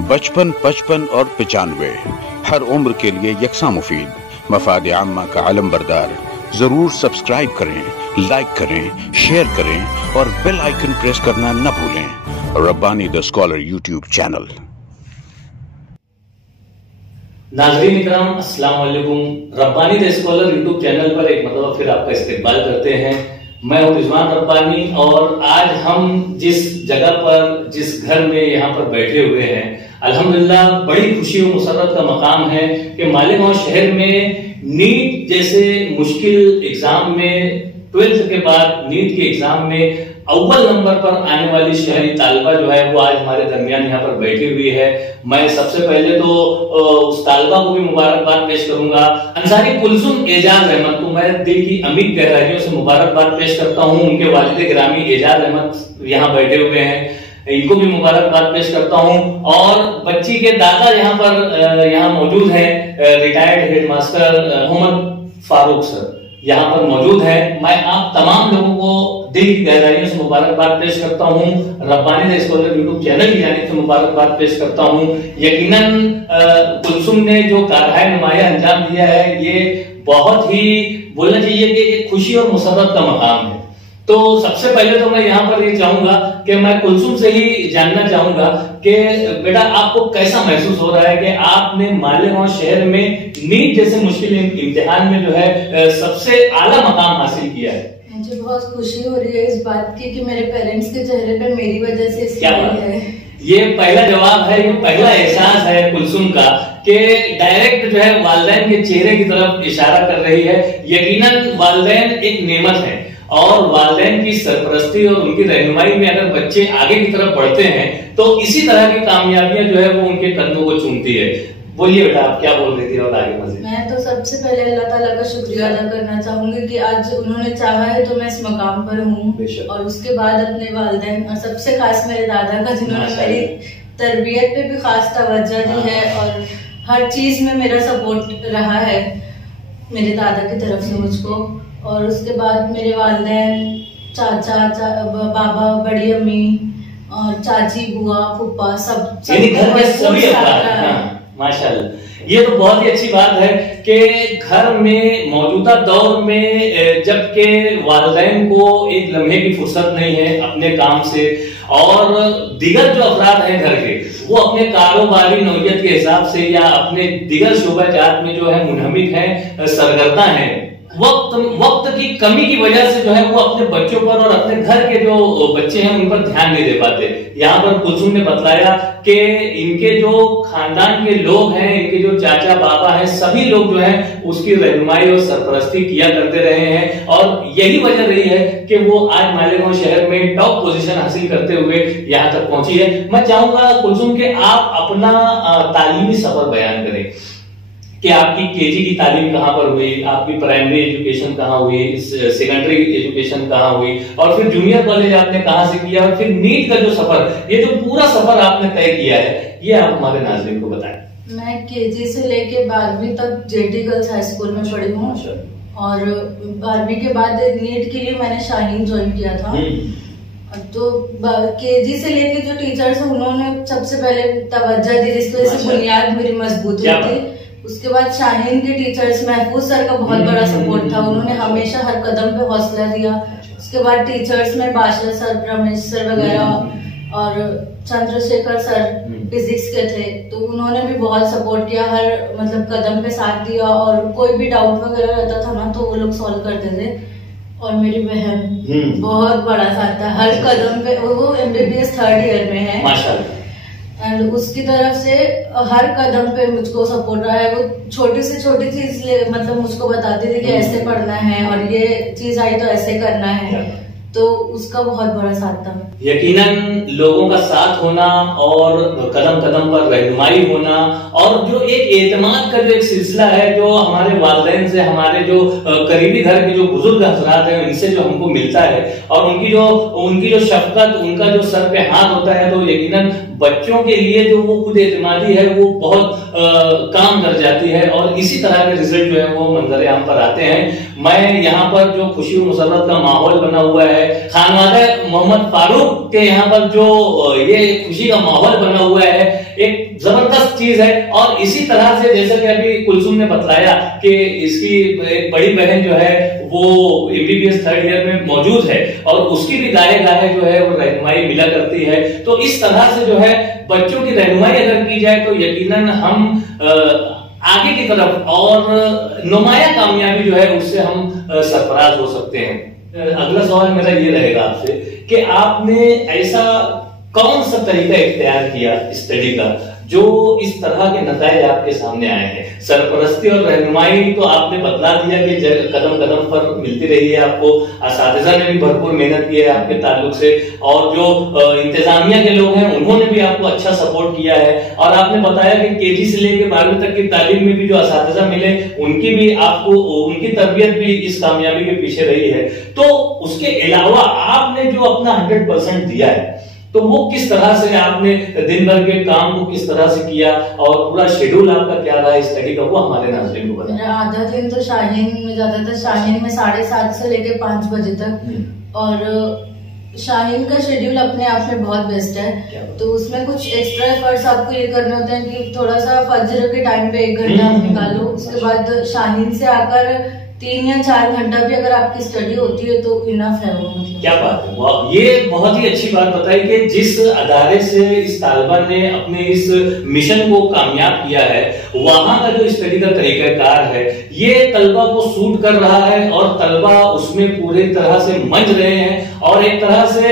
बचपन, 55 और 95 हर उम्र के लिए यकसा मुफीद। मफाद आम्मा का आलम बरदार। जरूर सब्सक्राइब करें, लाइक करें, शेयर करें और बेल आइकन प्रेस करना न भूलें। Rabbani the scholar YouTube channel. नाज़रीन इकराम, अस्सलाम वालेकुम। Rabbani the scholar YouTube channel पर एक मरतबा फिर आपका इस्तकबाल करते हैं। मैं हूं रिजवान रब्बानी और आज हम जिस जगह पर, जिस घर में यहाँ पर बैठे हुए हैं, अल्हम्दुलिल्लाह बड़ी खुशी और मुसर्रत का मकाम है कि मालेगांव शहर में नीट जैसे मुश्किल एग्जाम में 12th के बाद नीट के एग्जाम में अव्वल नंबर पर आने वाली शहरी तालिबा जो है वो आज हमारे दरमियान यहाँ पर बैठी हुई है। मैं सबसे पहले तो उस तालिबा को भी मुबारकबाद पेश करूंगा। अंसारी कुलसुम एजाज अहमद को मैं दिल की अमीर गहराइयों से मुबारकबाद पेश करता हूँ। उनके वालिद गिरामी एजाज अहमद यहाँ बैठे हुए हैं, इनको भी मुबारकबाद पेश करता हूँ। और बच्ची के दादा यहाँ मौजूद हैं, retired headmaster Mohammad Farooq sir यहाँ पर मौजूद है। मैं आप तमाम लोगों को दिल की गहराइयों से मुबारकबाद पेश करता हूँ। Rabbani the scholar YouTube channel की जानिब से मुबारकबाद पेश करता हूँ। यकीनन कुलसुम ने जो कारहाय नुमाया अंजाम दिया है ये बहुत ही बोलना चाहिए कि एक खुशी और मुसर्रत का मकाम है। तो सबसे पहले तो मैं यहाँ पर ये चाहूंगा कि मैं कुलसुम से ही जानना चाहूंगा कि बेटा आपको कैसा महसूस हो रहा है कि आपने मालेगांव शहर में नीट जैसे मुश्किल इम्तिहान में जो है सबसे आला मकाम हासिल किया है। मुझे बहुत खुशी हो रही है इस बात की कि मेरे पेरेंट्स के चेहरे पे मेरी वजह से क्या बात है। ये पहला जवाब है, ये पहला एहसास है कुलसुम का कि डायरेक्ट जो है वालिदैन के चेहरे की तरफ इशारा कर रही है। यकीनन वालिदैन एक नेमत है और वालिदैन की सरपरस्ती और उनकी रहनुमाई में अगर बच्चे आगे की तरफ बढ़ते हैं तो इसी तरह की कामयाबियां जो है वो उनके कदमों को चूमती है। बोलिए बेटा, आप क्या बोल रही थी और आगे मज़ीद। मैं तो सबसे पहले अल्लाह ताला का शुक्रिया अदा करना चाहूंगी कि आज उन्होंने चाहा है तो मैं इस मकाम पर हूँ। और उसके बाद अपने वालिदैन और सबसे खास मेरे दादा का, जिन्होंने मेरी तरबियत पे भी खास तवज्जो दी है और हर चीज में मेरा सपोर्ट रहा है मेरे दादा की तरफ से मुझको। और उसके बाद मेरे वालिदैन, बाबा, बड़ी अम्मी और चाची, बुआ, फूफा सब घर में सभी माशाल्लाह। ये तो बहुत ही अच्छी बात है कि घर में मौजूदा दौर में जबकि वालिदैन को एक लम्हे की फुर्सत नहीं है अपने काम से और दीगर जो अफराद हैं घर के वो अपने कारोबारी नौयत के हिसाब से या अपने दीगर शोबाजात में जो है मुनहमिक हैं, सरगर्दा हैं, वक्त की कमी की वजह से जो है वो अपने बच्चों पर और अपने घर के जो बच्चे हैं उन पर ध्यान नहीं दे पाते। यहाँ पर कुलसुम ने बतलाया कि इनके जो खानदान के लोग हैं, इनके जो चाचा बाबा हैं, सभी लोग जो हैं उसकी रहनुमाई और सरपरस्ती किया करते रहे हैं और यही वजह रही है कि वो आज मालेगांव शहर में टॉप पोजीशन हासिल करते हुए यहाँ तक पहुंची है। मैं चाहूंगा कुलसुम के आप अपना तालीमी सफर बयान करें कि आपकी केजी की तालीम कहाँ पर हुई, आपकी प्राइमरी एजुकेशन कहाँ हुई, सेकेंडरी एजुकेशन कहाँ हुई और फिर जूनियर कॉलेज आपने कहाँ से किया और फिर नीट का जो सफर, ये जो पूरा सफर आपने तय किया है ये आप हमारे नाज़रीन को बताएं। मैं केजी से लेके 12वीं तक जेटी गर्ल्स हाई स्कूल में पढ़ी हूँ और 12वीं के बाद नीट के लिए मैंने शाहीन ज्वाइन किया था। तो केजी से लेके जो टीचर्स हैं उन्होंने सबसे पहले तवज्जो दी, जिसकी वजह से बुनियाद मेरी मजबूत हुई थी। उसके बाद शाहीन के टीचर्स, महफूज सर का बहुत बड़ा सपोर्ट था, उन्होंने हमेशा हर कदम पे हौसला दिया। उसके बाद टीचर्स में बादशाह सर, रमेश सर वगैरह और चंद्रशेखर सर फिजिक्स के थे, तो उन्होंने भी बहुत सपोर्ट किया, हर मतलब कदम पे साथ दिया और कोई भी डाउट वगैरह रहता था ना तो वो लोग सॉल्व करते थे। और मेरी बहन बहुत बड़ा साथ था हर कदम पे, वो MBBS 3rd ईयर में है माशाल्लाह। एंड उसकी तरफ से हर कदम पे मुझको सपोर्ट रहा है। वो छोटी से छोटी चीज मतलब मुझको बताती थी कि ऐसे पढ़ना है और ये चीज आई तो ऐसे करना है, तो उसका बहुत बड़ा साथ था। यकीनन लोगों का साथ होना और कदम कदम पर रहनुमाई होना और जो एक एतमाद का जो एक सिलसिला है जो हमारे वालिदैन से, हमारे जो करीबी घर के जो बुजुर्ग हजरात हैं इनसे जो हमको मिलता है और उनकी जो शफकत, उनका जो सर पे हाथ होता है, तो यकीनन बच्चों के लिए जो वो खुद एतमादी है वो बहुत काम कर जाती है और इसी तरह के रिजल्ट जो है वो मंजर आम पर आते हैं। मैं यहाँ पर जो खुशी और मुसर्रत का माहौल बना हुआ है, खानवादा मोहम्मद फारूक के यहाँ पर जो ये खुशी का माहौल बना हुआ है, एक चीज है। और इसी तरह से जैसा कि अभी कुलसुम ने बतलाया कि इसकी एक बड़ी बहन जो है वो एमबीबीएस 3rd ईयर में मौजूद है और उसकी भी गाहे गाहे जो है वो रहनुमाई मिला करती है। तो इस तरह से जो है बच्चों की रहनुमाई अगर की जाए तो यकीनन हम आगे की तरफ और नुमाया कामयाबी जो है उससे हम सरफराज हो सकते हैं। अगला सवाल मेरा ये रहेगा आपसे कि आपने ऐसा कौन सा तरीका इख्तियार किया स्टडी का जो इस तरह के नतीजे आपके सामने आए हैं। सरपरस्ती और रहनुमाई तो आपने बतला दिया कि कदम कदम पर मिलती रही है आपको, असातिज़ा ने भी भरपूर मेहनत की है आपके ताल्लुक से, और जो इंतजामिया के लोग हैं उन्होंने भी आपको अच्छा सपोर्ट किया है। और आपने बताया कि केजी से लेकर 12वीं तक की तालीम में भी जो असातिज़ा मिले उनकी भी आपको उनकी तरबियत भी इस कामयाबी के पीछे रही है। तो उसके अलावा आपने जो अपना 100% दिया है तो वो किस तरह से आपने दिन भर के काम को किस तरह से किया और पूरा शेड्यूल आपका क्या रहा स्टडी का, वो हमारे नाज़रीन को बताएं। आधा दिन तो शाहीन में जाता था, शाहीन में 7:30 से लेकर 5 बजे तक। और शाहीन का शेड्यूल अपने आप में बहुत बेस्ट है, तो उसमें कुछ एक्स्ट्रा एफर्ट्स आपको ये करने होते हैं कि थोड़ा सा फजर के टाइम पे 1 घंटा आप निकालो, उसके बाद शाहीन से आकर 3 या 4 घंटा भी अगर आपकी स्टडी होती है तो इनफ है वो। क्या बात है, ये बहुत ही अच्छी बात बताई कि जिस अदारे से इस तालिबा ने अपने इस मिशन को कामयाब किया है वहां का जो स्टडी का तरीकाकार है ये तलबा को सूट कर रहा है और तलबा उसमें पूरी तरह से मंझ रहे हैं। और एक तरह से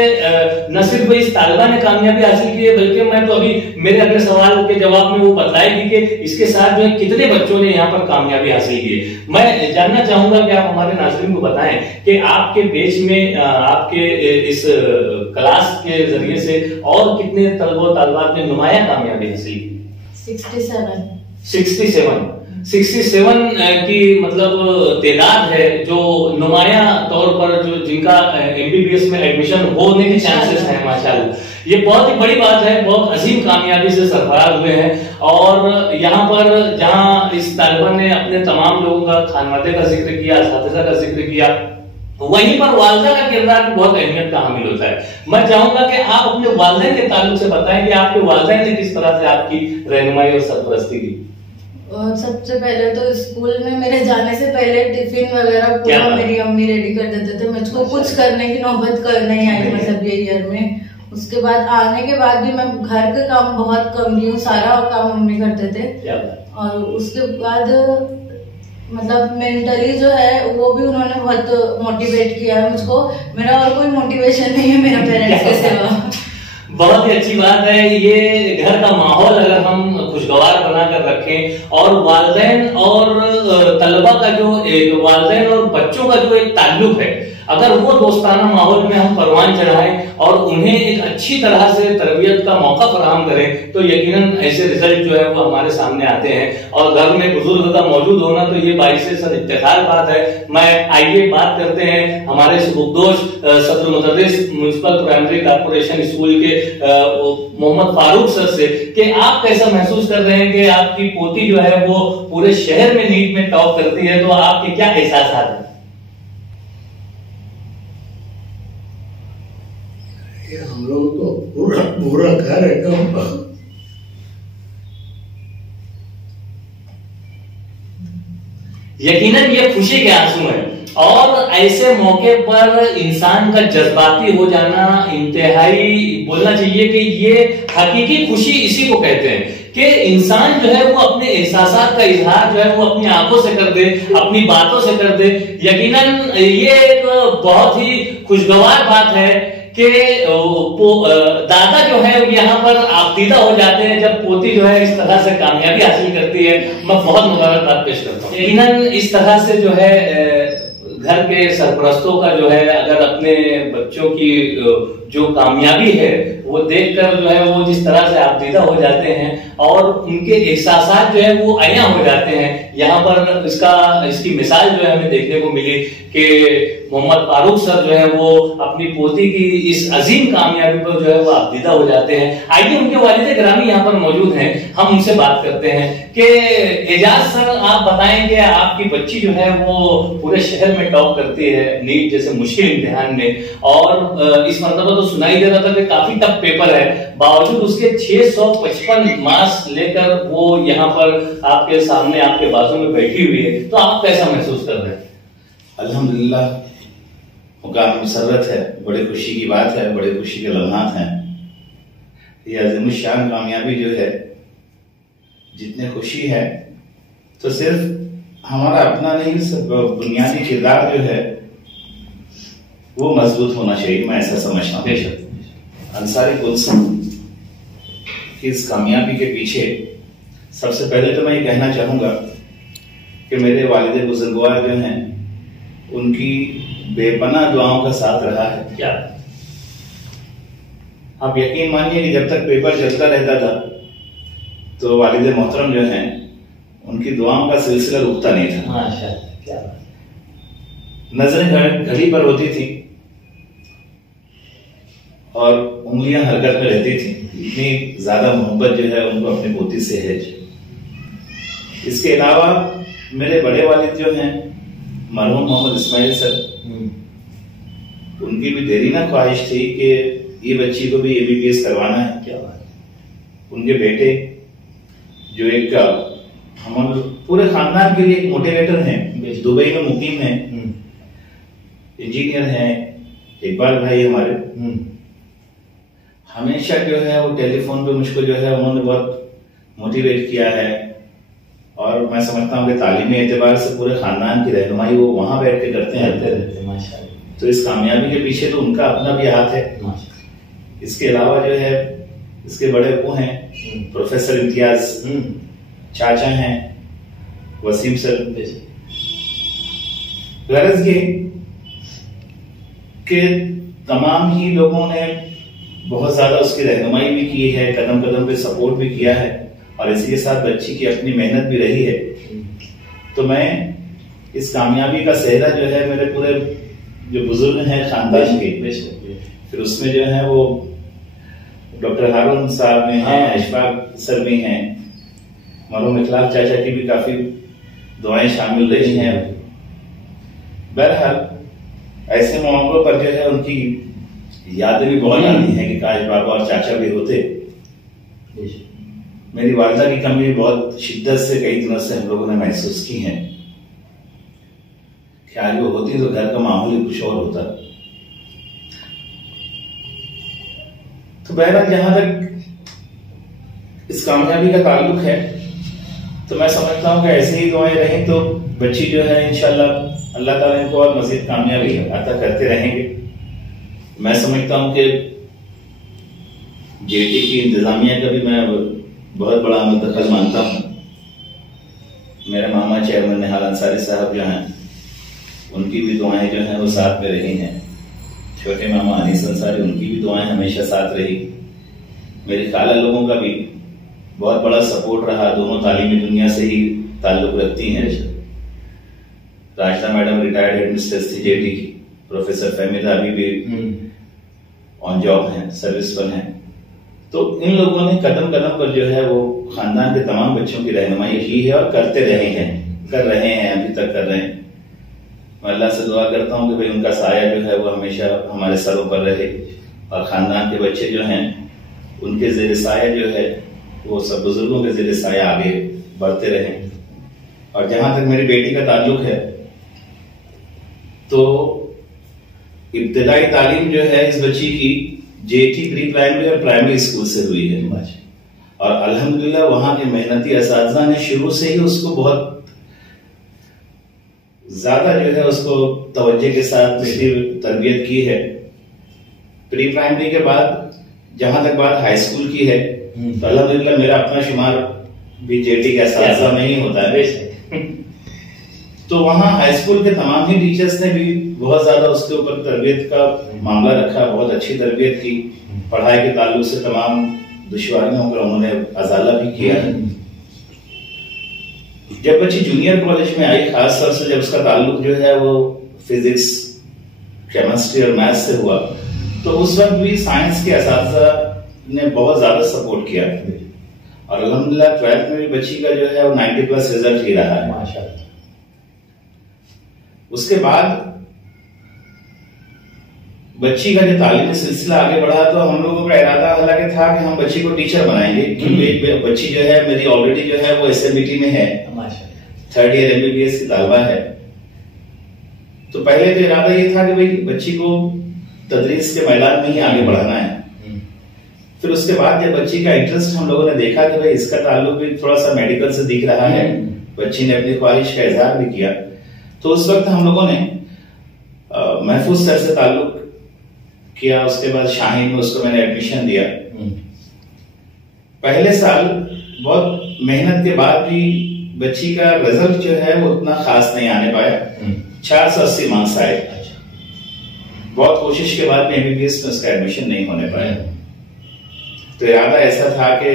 न सिर्फ इस तालिबा ने कामयाबी हासिल की है बल्कि मैं तो अभी मेरे अगले सवाल के जवाब में वो बताएगी कि इसके साथ जो है कितने बच्चों ने यहाँ पर कामयाबी हासिल की है। मैं जानना चाहूंगा कि आप हमारे नाज़रीन को बताएं कि आपके बैच में आपके इस क्लास के जरिए से और कितने तलबा तालिबात ने नुमाया कामयाबी हासिल की? 67 की मतलब तादाद है जो नुमाया तौर पर जो जिनका एमबीबीएस में एडमिशन होने के चांसेस हैं। माशाल्लाह ये बहुत ही बड़ी बात है, बहुत अजीम कामयाबी से सरफराज हुए हैं। और यहाँ पर जहाँ इस तालिबान ने अपने तमाम लोगों का खानवादे का जिक्र किया, असातिज़ा का जिक्र किया, वहीं पर वालिदा का किरदार भी बहुत अहमियत का हामिल होता है। मैं चाहूंगा कि आप अपने वालिदैन के ताल्लुक से बताएं कि आपके वालिदैन ने किस तरह से आपकी रहनुमाई और सरपरस्ती की। सबसे पहले तो स्कूल में मेरे जाने से पहले टिफिन वगैरह पूरा मेरी अम्मी रेडी कर देते थे, मुझको कुछ करने की नौबत नहीं आई मतलब ये ईयर में। उसके बाद आने के बाद भी मैं घर का काम बहुत कम की हूँ, सारा काम मम्मी करते थे। और उसके बाद मतलब मेंटली जो है वो भी उन्होंने बहुत मोटिवेट किया है मुझको। मेरा और कोई मोटिवेशन नहीं है मेरा पेरेंट्स के सिवा। बहुत ही अच्छी बात है, ये घर का माहौल अगर हम खुशगवार बनाकर रखें और वालिदैन और तलबा का जो एक वालिदैन और बच्चों का जो एक ताल्लुक है अगर वो दोस्ताना माहौल में हम परवान चढ़ाएं और उन्हें एक अच्छी तरह से तरबियत का मौका फराहम करें तो यकीनन ऐसे रिजल्ट जो है वो हमारे सामने आते हैं। और घर में बुजुर्ग का मौजूद होना तो ये बाइस सर इफ्तिखार बात है। मैं आइए बात करते हैं हमारे सुबुकदोश सदर मुदर्रिस म्युनिसिपल प्राइमरी कॉर्पोरेशन स्कूल के मोहम्मद फारूक सर से कि आप कैसा महसूस कर रहे हैं कि आपकी पोती जो है वो पूरे शहर में नीट में टॉप करती है, तो आपके क्या एहसास हैं? हम लोग तो पूरा घर एकदम यकीनन ये खुशी के आंसू हैं और ऐसे मौके पर इंसान का जज्बाती हो जाना इंतहाई बोलना चाहिए कि ये हकीकी खुशी इसी को कहते हैं कि इंसान जो है वो अपने एहसासात का इजहार जो है वो अपनी आंखों से कर दे, अपनी बातों से कर दे। यकीनन ये एक बहुत ही खुशगवार बात है कि दादा जो है यहाँ पर आबदीदा हो जाते हैं जब पोती जो है इस तरह से कामयाबी हासिल करती है। मैं बहुत मुबारकबाद पेश करता हूँ। यकीनन इस तरह से जो है घर के सरपरस्तों का जो है अगर अपने बच्चों की जो कामयाबी है वो देखकर जो है वो जिस तरह से आबदीदा हो जाते हैं और उनके एहसासात जो है वो अया हो जाते हैं। यहाँ पर इसकी मिसाल जो है हमें देखने को मिली कि मोहम्मद फारूक सर जो है वो अपनी पोती की इस अजीम कामयाबी पर जो है वो आबदीदा हो जाते हैं। आइए उनके वालिद गिरामी यहाँ पर मौजूद हैं, हम उनसे बात करते हैं कि एजाज सर आप बताएंगे आपकी बच्ची जो है वो पूरे शहर में टॉप करती है नीट जैसे मुश्किल इम्तिहान में और इस मरतबा तो सुनाई दे रहा था कि काफी टफ पेपर है, बावजूद उसके 655 मार्क्स लेकर वो यहाँ पर आपके सामने आपके बाजू में बैठी हुई है, तो आप कैसा महसूस कर रहे हैं? अल्हम्दुलिल्लाह, मुकाम मुसर्रत है, बड़े खुशी की बात है, बड़े खुशी के लम्हात हैं। ये अज़ीमुश्शान कामयाबी जो है, जितने खुशी है तो सिर्फ हमारा अपना नहीं, सब बुनियादी किरदार जो है वो मजबूत होना चाहिए, मैं ऐसा समझता हूँ। अंसारी कुद्स की इस कामयाबी के पीछे सबसे पहले तो मैं ये कहना चाहूंगा कि मेरे वालिद बुजुर्गवार जो हैं उनकी बेपनाह दुआओं का साथ रहा है। क्या आप यकीन मानिए कि जब तक पेपर चलता रहता था तो वालिद मोहतरम जो हैं उनकी दुआओं का सिलसिला रुकता नहीं था। माशाअल्लाह, क्या नजरें घड़ी पर होती थी और उंगलियां हरकत में रहती थी, इतनी ज्यादा मोहब्बत जो है उनको अपनी पोती से है। इसके अलावा मेरे बड़े वालिद जो हैं मरहूम मोहम्मद इस्माइल सर, उनकी भी देरी ना ख्वाहिश थी कि ये बच्ची को भी एबीपीएस करवाना है। क्या बात। उनके बेटे जो एक हमारे पूरे खानदान के लिए एक मोटिवेटर हैं, दुबई में मुकीम हैं, इंजीनियर हैं, इकबाल भाई हमारे, हमेशा जो है वो टेलीफोन पे मुझको जो है उन्होंने बहुत मोटिवेट किया है। और मैं समझता हूँ कि तालीमी एतबार से पूरे खानदान की रहनुमाई वो वहां बैठ के करते हैं। माशाअल्लाह। तो इस कामयाबी के पीछे तो उनका अपना भी हाथ है। इसके अलावा जो है इसके बड़े वो हैं प्रोफेसर इम्तियाज, चाचा हैं वसीम सर। गरज ये कि तमाम ही लोगों ने बहुत ज्यादा उसकी रहनुमाई भी की है, कदम कदम पे सपोर्ट भी किया है, और इसी के साथ बच्ची की अपनी मेहनत भी रही है। तो मैं इस कामयाबी का सेहरा जो है मेरे पूरे जो बुजुर्ग हैं खानदान के, फिर उसमें जो है वो डॉक्टर हारून साहब में हैं, अशफाक सर भी हैं, मरहूम इखलाक चाचा की भी काफी दुआएं शामिल रही हैं। बहरहाल ऐसे मौकों पर जो है उनकी यादें भी बहुत आती हैं कि काश बाबा और चाचा भी होते। मेरी वालिदा की कमी बहुत शिद्दत से कई दिनों से हम लोगों ने महसूस की है कि आज वो होती तो घर का माहौल ही कुछ और होता। तो बहरहाल जहां तक इस कामयाबी का ताल्लुक है तो मैं समझता हूं कि ऐसे ही दुआएं रहें तो बच्ची जो है इंशाल्लाह अल्लाह ताला इनको और मजीद कामयाबी अता करते रहेंगे। मैं समझता हूं कि जेटी की इंतजामिया का भी मैं बहुत बड़ा दखल मानता हूं। मेरे मामा चेयरमैन निहाल अंसारी साहब जो हैं उनकी भी दुआएं जो हैं वो साथ में रही हैं। छोटे मामा अनीस अंसारी, उनकी भी दुआएं हमेशा साथ रही। मेरी खाला लोगों का भी बहुत बड़ा सपोर्ट रहा, दोनों तालीमी दुनिया से ही ताल्लुक रखती हैं। राजदा मैडम रिटायर्ड हेडमिस्ट्रेस थी जेटी की, प्रोफेसर फहमीदा अभी भी ऑन जॉब हैं, सर्विस पर हैं। तो इन लोगों ने कदम कदम पर जो है वो खानदान के तमाम बच्चों की रहनुमाई की है और करते रहे हैं, कर रहे हैं, अभी तक कर रहे हैं। मैं अल्लाह से दुआ करता हूँ कि भाई उनका साया जो है वो हमेशा हमारे सरों पर रहे और खानदान के बच्चे जो हैं उनके ज़ेर साया जो है वो सब बुजुर्गों के ज़ेर साया आगे बढ़ते रहें। और जहां तक मेरी बेटी का ताल्लुक है तो इब्तदाई तालीम जो है इस बच्ची की जेटी प्री प्राइमरी और प्राइमरी स्कूल से हुई है। और अल्हम्दुलिल्लाह वहां के मेहनती असातिज़ा ने शुरू से ही उसको बहुत ज्यादा जो है उसको तवज्जो के साथ उसकी तरबियत की है। प्री प्राइमरी के बाद जहां तक बात हाई स्कूल की है तो अल्हम्दुलिल्लाह मेरा अपना शुमार भी जेटी के असातिज़ा में ही होता है। तो वहाँ हाई स्कूल के तमाम ही टीचर्स ने भी बहुत ज्यादा उसके ऊपर तरबियत का मामला रखा, बहुत अच्छी तरबियत की। पढ़ाई के ताल्लुक से तमाम दुश्वारियों का उन्होंने अजाला भी किया। जब बच्ची जूनियर कॉलेज में आई, खास तौर से जब उसका ताल्लुक जो है वो फिजिक्स, केमिस्ट्री और मैथ्स से हुआ, तो उस वक्त भी साइंस के असातिज़ा ने बहुत ज्यादा सपोर्ट किया। और अल्हम्दुलिल्लाह 12th में भी बच्ची का जो है वो 90+ रिजल्ट ही रहा है माशाअल्लाह। उसके बाद बच्ची का जो तालीमी सिलसिला आगे बढ़ा तो हम लोगों का इरादा हालांकि था कि हम बच्ची को टीचर बनाएंगे, क्योंकि बच्ची जो है मेरी ऑलरेडी जो है वो SMBT में है, 3rd ईयर MBBS की तालबा है। तो पहले तो इरादा ये था कि भाई बच्ची को तदरीस के मैदान में ही आगे बढ़ाना है। फिर उसके बाद जब बच्ची का इंटरेस्ट हम लोगों ने देखा कि भाई इसका ताल्लुक भी थोड़ा सा मेडिकल से दिख रहा है, बच्ची ने अपनी ख्वाहिश का इजहार भी किया, तो उस वक्त हम लोगों ने महफूज सर से ताल्लुक किया। उसके बाद शाहीन में उसको मैंने एडमिशन दिया। पहले साल बहुत मेहनत के बाद भी बच्ची का रिजल्ट जो है वो उतना खास नहीं आने पाया, 480 मार्क्स आए। बहुत कोशिश के बाद भी MBBS में उसका एडमिशन नहीं होने पाया। तो इरादा ऐसा था कि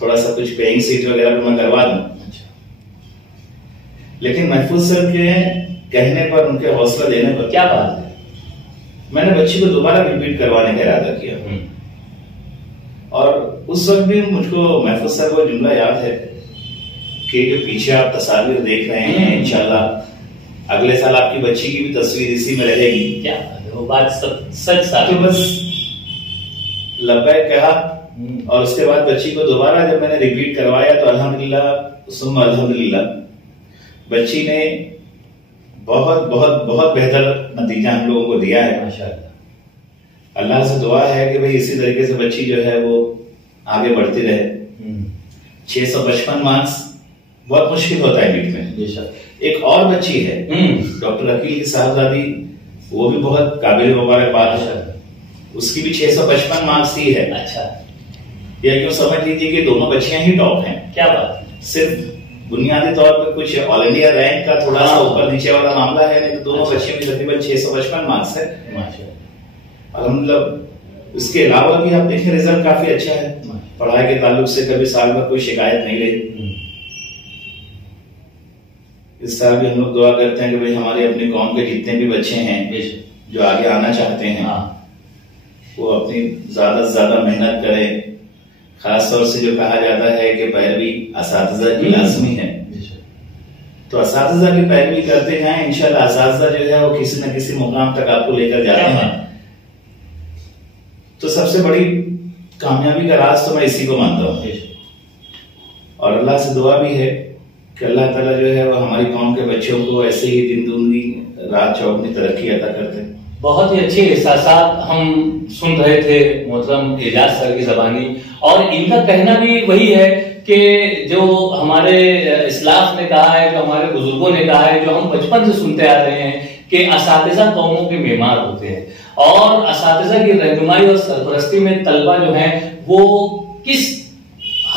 थोड़ा सा कुछ पेइंग सीट वगैरह मैं करवा दूं, लेकिन महफूज सर के कहने पर, उनके हौसला देने पर, क्या बात है, मैंने बच्ची को दोबारा रिपीट करवाने का इरादा किया। और उस वक्त भी मुझको महफूज सर को जुमला याद है कि जो पीछे आप तस्वीर देख रहे हैं, इंशाल्लाह अगले साल आपकी बच्ची की भी तस्वीर इसी में रहेगी। क्या वो बात सच तो बस लब्बैक कहा। और उसके बाद बच्ची को दोबारा जब मैंने रिपीट करवाया तो अल्हम्दुलिल्लाह सुम्मा अल्हम्दुलिल्लाह बच्ची ने बहुत बहुत बहुत बेहतर नतीजा हम लोगों को दिया है। माशाअल्लाह। अल्लाह से दुआ है कि भाई इसी तरीके से बच्ची जो है वो आगे बढ़ती रहे। 655 मार्क्स बहुत मुश्किल होता है नीट में। एक और बच्ची है डॉक्टर अकील की साहबजादी, वो भी बहुत काबिल मुबारकबाद है, उसकी भी 655 मार्क्स ही है। अच्छा, या क्यों समझ लीजिए कि दोनों बच्चियां ही टॉप हैं। क्या बात, सिर्फ बुनियादी तौर पर कुछ ऑल इंडिया रैंक का थोड़ा सा ऊपर नीचे वाला मामला है, नहीं तो दोनों बच्चियों की तकरीबन 655 मार्क्स है। अल्हम्दुलिल्लाह। इसके अलावा भी आप देखें रिजल्ट काफी अच्छा है, पढ़ाई के ताल्लुक से कभी साल में कोई शिकायत नहीं रही। इस साल भी हम लोग दुआ करते हैं कि भाई हमारे अपनी कौम के जितने भी बच्चे हैं जो आगे आना चाहते हैं, वो अपनी ज्यादा से ज्यादा मेहनत करें। खास तौर से जो कहा जाता है कि पैरवी असातिज़ा की लाज़मी है, तो असातिज़ा की पैरवी करते जाएं, इंशाल्लाह असातिज़ा जो है वो किसी न किसी मुकाम तक आपको लेकर जाते हैं। तो सबसे बड़ी कामयाबी का राज तो मैं इसी को मानता हूँ। और अल्लाह से दुआ भी है कि अल्लाह ताला जो है वो हमारी कौम के बच्चों को ऐसे ही दिन दूनी रात चौगनी तरक्की अता करते हैं। बहुत ही अच्छे एहसासात हम सुन रहे थे मोहतरम एजाज सर की ज़बानी, और इनका कहना भी वही है कि जो हमारे इस्लाफ ने कहा है, जो हमारे बुजुर्गों ने कहा है, जो हम बचपन से सुनते आ रहे हैं कि असातिज़ा कौमों के मेमार होते हैं, और असातिज़ा की रहनुमाई और सरपरस्ती में तलबा जो है वो किस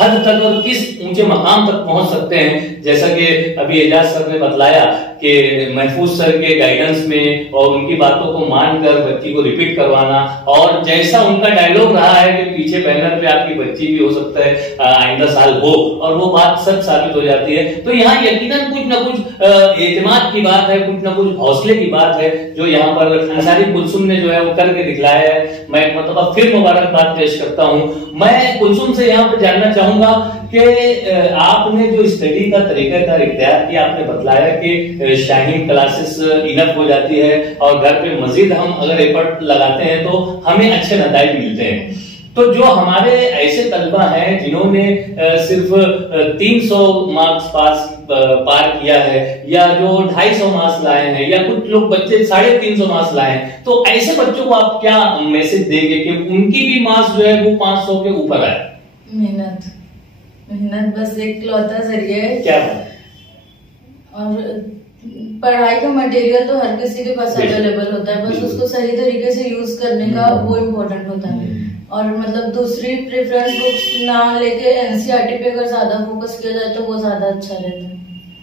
हद तक और किस ऊंचे मकाम तक पहुंच सकते हैं। जैसा कि अभी एजाज सर ने बतलाया कि महफूज सर के गाइडेंस में और उनकी बातों को मानकर बच्ची को रिपीट करवाना, और जैसा उनका डायलॉग रहा है कि पीछे बैनर पे आपकी बच्ची भी हो सकता है आइंदा साल हो, और वो बात सच साबित हो जाती है। तो यहाँ यकीनन कुछ न कुछ एतमाद की बात है, कुछ न कुछ हौसले की बात है जो यहाँ पर अंसारी कुलसुम ने जो है वो करके दिखलाया है। मैं मतलब फिर मुबारकबाद पेश करता हूँ। मैं कुलसुम से यहाँ पर जानना चाहूंगा कि आपने जो स्टडी का तरीकाकार इख्तियार किया, आपने बतलाया कि शाहीन क्लासेस इनफ हो जाती है और घर पे मजीद हम अगर एफर्ट लगाते हैं तो हमें अच्छे नतीजे मिलते हैं। तो जो हमारे ऐसे तलबा हैं जिन्होंने सिर्फ 300 मार्क्स पार किया है, या जो 250 मार्क्स लाए हैं, या कुछ लोग बच्चे 350 मार्क्स लाए हैं, तो ऐसे बच्चों को आप क्या मैसेज देंगे कि उनकी भी मार्क्स जो है वो 500 के ऊपर आए? मेहनत बस एक लौता जरिया है। क्या और पढ़ाई का मटेरियल तो हर किसी के पास अवेलेबल होता है, बस उसको सही तरीके से यूज करने का वो इम्पोर्टेंट होता है। और मतलब दूसरी प्रेफरेंस बुक्स ना लेके एनसीईआरटी पे अगर ज्यादा फोकस किया जाए तो वो ज्यादा अच्छा रहता है।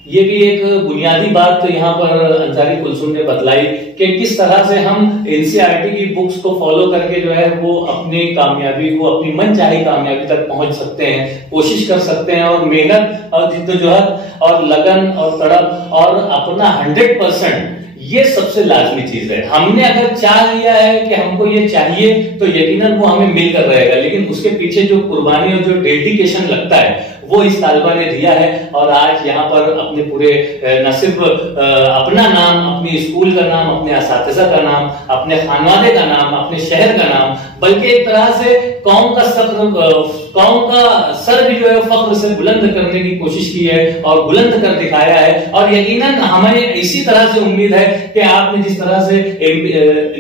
ये भी एक बुनियादी बात तो यहाँ पर अंसारी कुलसुम ने बतलाई कि किस तरह से हम एनसीईआरटी की बुक्स को फॉलो करके जो है वो अपनी कामयाबी को, अपनी मनचाही कामयाबी तक पहुंच सकते हैं, कोशिश कर सकते हैं, और मेहनत और जिद्दोजहद और लगन और तड़प और अपना 100% ये सबसे लाजमी चीज है। हमने अगर चाह लिया है कि हमको ये चाहिए तो यकीनन वो हमें मिलकर रहेगा, लेकिन उसके पीछे जो कुर्बानी और जो डेडिकेशन लगता है वो इस तालिबा ने दिया है। और आज यहाँ पर अपने पूरे न सिर्फ अपना नाम, अपनी स्कूल का नाम, अपने असातिज़ा का नाम, अपने खानवादे का नाम, अपने शहर का नाम, बल्कि एक तरह से कौम का सर भी जो है फख्र से बुलंद करने की कोशिश की है और बुलंद कर दिखाया है। और यकीनन हमें इसी तरह से उम्मीद है कि आपने जिस तरह से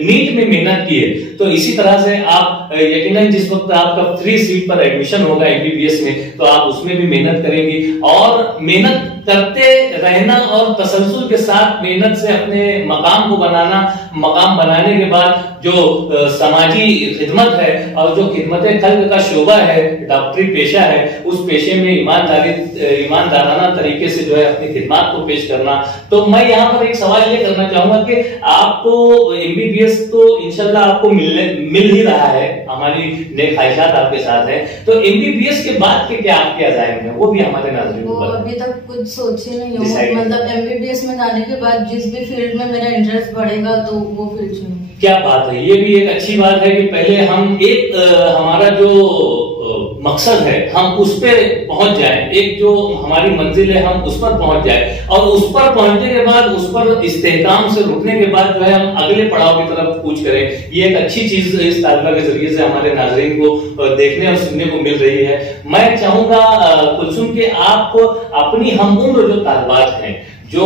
नीट में मेहनत की है तो इसी तरह से आप यकीनन जिस वक्त आपका 3 सीट पर एडमिशन होगा MBBS में तो आप उसमें भी मेहनत करेंगी। और मेहनत करते रहना और तसलसल के साथ मेहनत से अपने मकाम को बनाना, मकाम बनाने के बाद जो समाजी खिदमत है और जो खिदमत खल्क का शोबा है, डॉक्टरी पेशा है, उस पेशे में ईमानदाराना तरीके से जो है अपनी खिदमत को पेश करना। तो मैं यहाँ पर एक सवाल ये करना चाहूंगा कि आपको MBBS तो इंशाल्लाह आपको मिल ही रहा है, हमारी नेक ख्वाहिशात आपके साथ है, तो MBBS के बाद के क्या आपके अज़ाइम है वो भी हमारे नाज़रीन को बताएं। अभी तक कुछ सोचे नहीं हूँ, मतलब MBBS में जाने के बाद जिस भी फील्ड में मेरा इंटरेस्ट बढ़ेगा तो वो फील्ड चुनूंगी। क्या बात है, ये भी एक अच्छी बात है कि पहले हम एक हमारा जो मकसद है हम उस पर पहुंच जाएं, एक जो हमारी मंजिल है हम उस पर पहुंच जाएं और उस पर पहुंचने के बाद उस पर इस्तेहकाम से रुकने के बाद जो है हम अगले पड़ाव की तरफ कूच करें। ये एक अच्छी चीज इस तालिबा के जरिए से हमारे नाज़रीन को देखने और सुनने को मिल रही है। मैं चाहूंगा कुलसुम के आप अपनी हम उम्र जो तालिबात हैं जो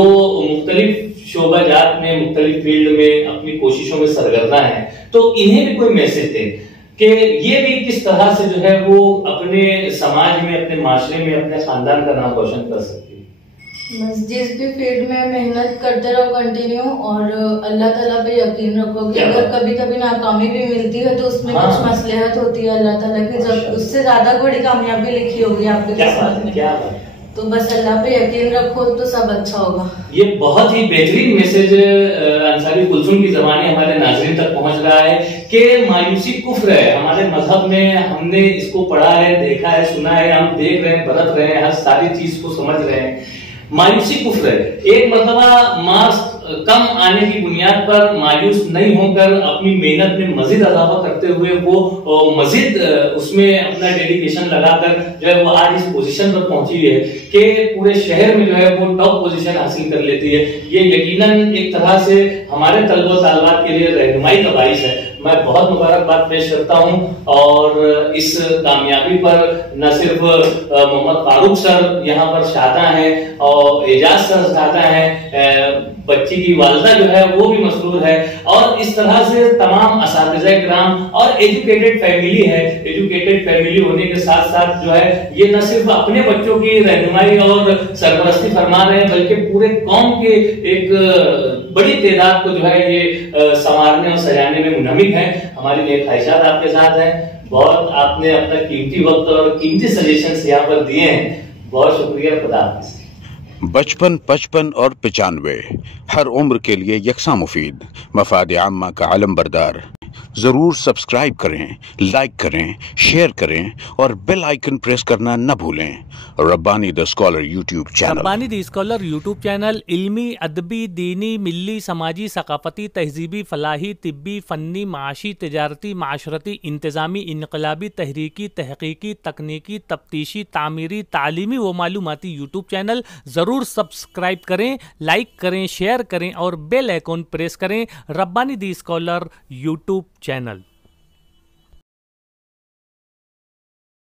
मुख्तलिफ शोबाजात में, मुख्तलिफ फील्ड में अपनी कोशिशों में सरगर्दा है, तो इन्हें भी कोई मैसेज दें कि ये भी किस तरह से जो है वो अपने समाज में, अपने माशरे में, अपने खानदान का नाम रोशन कर सकती है। बस जिस भी फील्ड में मेहनत करते रहो कंटिन्यू और अल्लाह ताला पे यकीन रखो कि अगर कभी कभी नाकामी भी मिलती है तो उसमें कुछ मसलहत होती है अल्लाह ताला की, जब उससे ज्यादा बड़ी कामयाबी लिखी होगी आपके किस्मत में। क्या बात है, तो बस अल्लाह पे यकीन रखो तो सब अच्छा होगा। ये बहुत ही बेहतरीन मैसेज अंसारी कुलसुम की ज़बानी हमारे नाज़रीन तक पहुंच रहा है कि मायूसी कुफ्र है। हमारे मजहब में हमने इसको पढ़ा है, देखा है, सुना है, हम देख रहे हैं, बरत रहे हैं, हर सारी चीज को समझ रहे हैं। मायूसी कुफ्र है। एक मरतबा मार्क्स कम आने की बुनियाद पर मायूस नहीं होकर अपनी मेहनत में मजीद इजाफा करते हुए वो मजीद उसमें अपना डेडिकेशन लगाकर जो है वो आज इस पोजीशन पर पहुंची है कि पूरे शहर में जो है वो टॉप पोजीशन हासिल कर लेती है। ये यकीनन एक तरह से हमारे तलबा तालिबात के लिए रहनुमाई का बाइस है। मैं बहुत मुबारकबाद पेश करता हूं और इस कामयाबी पर न सिर्फ मोहम्मद फारूक सर यहाँ पर शादा हैं और एजाज सर शादा हैं, बच्ची की वालदा जो है वो भी मसरूर है और इस तरह से तमाम असातिज़ा किराम और एजुकेटेड फैमिली है। एजुकेटेड फैमिली होने के साथ साथ जो है ये न सिर्फ अपने बच्चों की रहनुमाई और सरपरस्ती फरमा रहे हैं बल्कि पूरे कौम के एक बड़ी तादाद को जो है ये संवारने और सजाने में मुनहमिक है। हमारी नेक ख्वाहिशात आपके साथ है। बहुत आपने अपना कीमती वक्त और कीमती सजेशंस यहाँ पर दिए हैं, बहुत शुक्रिया। खुदा हाफिज़। बचपन, 55 और 95 हर उम्र के लिए यकसा मुफीद, मफाद आम्मा का आलम बरदार। जरूर सब्सक्राइब करें, लाइक करें, शेयर करें और बेल आइकन प्रेस करना न भूलें। Rabbani the scholar YouTube channel. Rabbani the scholar YouTube channel इल्मी, अदबी, दीनी, मिल्ली, समाजी, सकाफती, तहजीबी, फलाही, तिब्बी, फ़न्नी, माशी, तिजारती, माशरती, इंतज़ामी, इनकलाबी, तहरीकी, तहकीकी, तकनीकी, तफ्तीशी, तामीरी, तालीमी व मालूमाती यूट्यूब चैनल। ज़रूर सब्सक्राइब करें, लाइक करें, शेयर करें और बेल आइकन प्रेस करें। Rabbani the scholar YouTube channel.